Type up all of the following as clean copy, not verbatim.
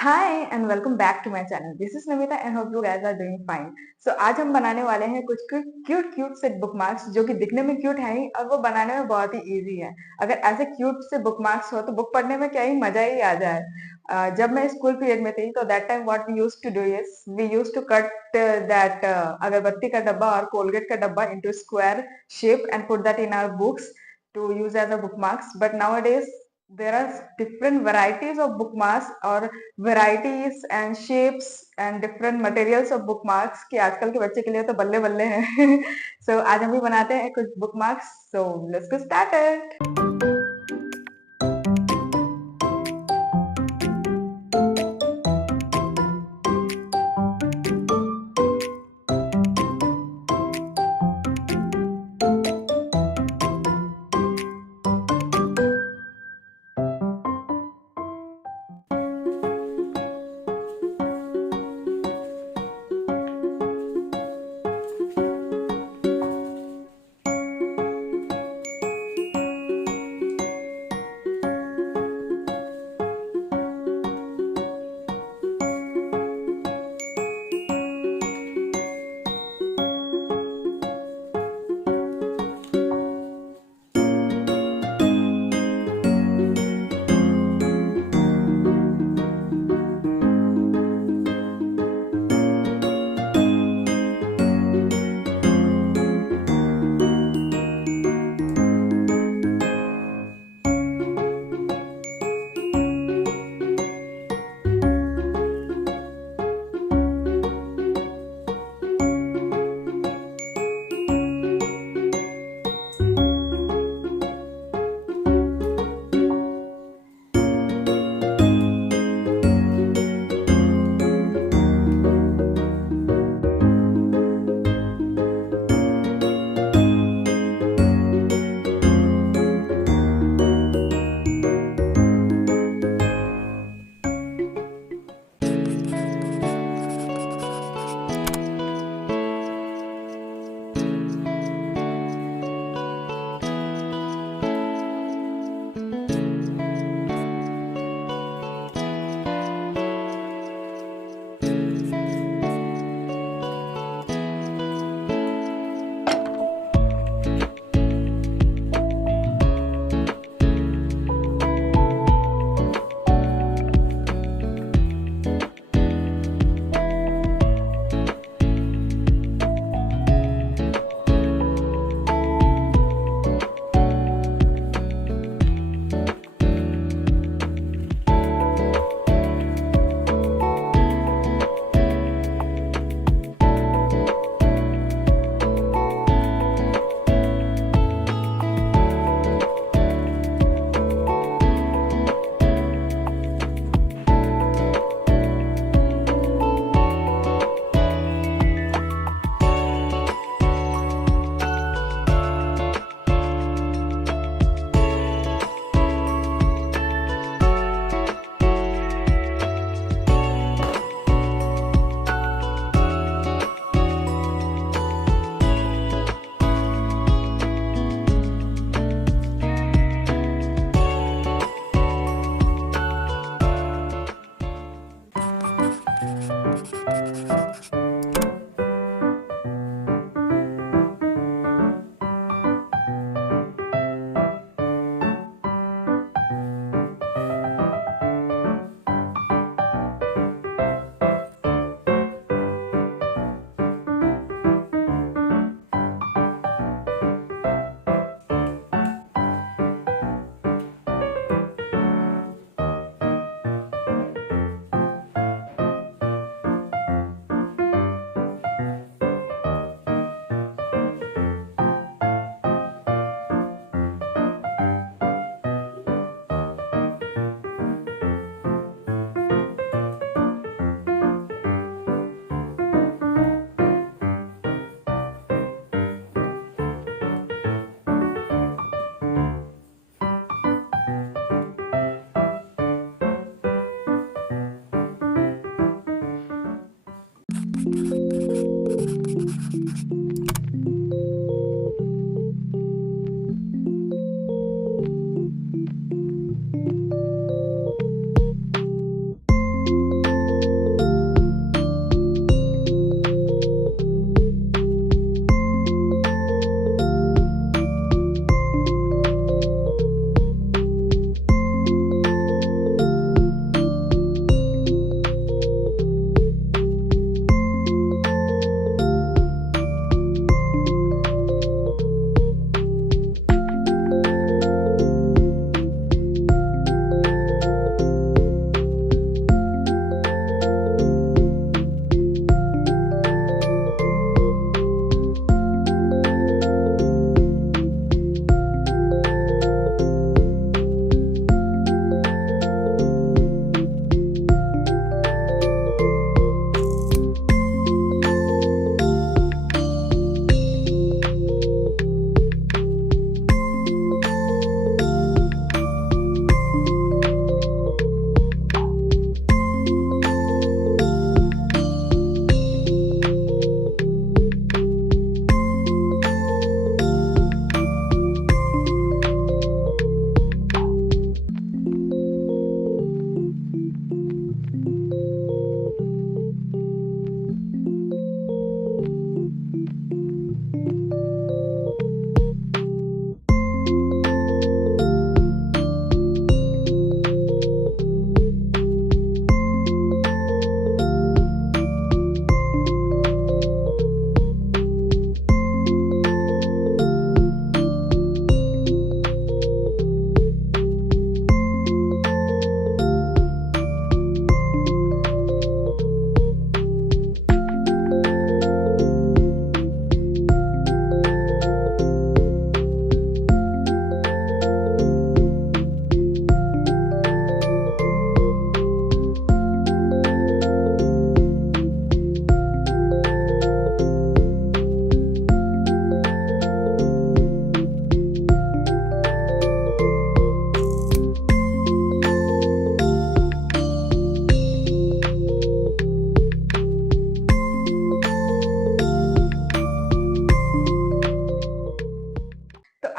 Hi and welcome back to my channel. This is Namita and hope you guys are doing fine. So आज हम बनाने वाले हैं कुछ क्यूट क्यूट से बुकमार्क्स जो कि दिखने में क्यूट है ही और वो बनाने में बहुत ही इजी है। अगर ऐसे क्यूट से बुकमार्क्स हो तो बुक पढ़ने में क्या ही मजा ही आ जाए। जब मैं स्कूल पीरियड में थी तो that time what we used to do is we used to cut that agarbatti का डब्बा और कोलगेट का डब्बा into square shape and put that in our books to use as a bookmarks. But nowadays there are different varieties of bookmarks or varieties and shapes and different materials of bookmarks कि आजकल के बच्चे के लिए तो बल्ले बल्ले हैं। So आज हम भी बनाते हैं कुछ bookmarks. So let's get started.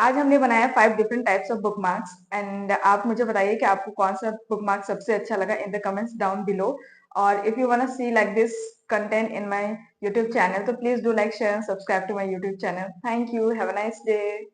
आज हमने बनाया 5 different types of bookmarks and आप मुझे बताइए कि आपको कौन-सा बुकमार्क सबसे अच्छा लगा in the comments down below और if you wanna see like this content in my YouTube channel, so please do like, share and subscribe to my YouTube channel. Thank you. Have a nice day.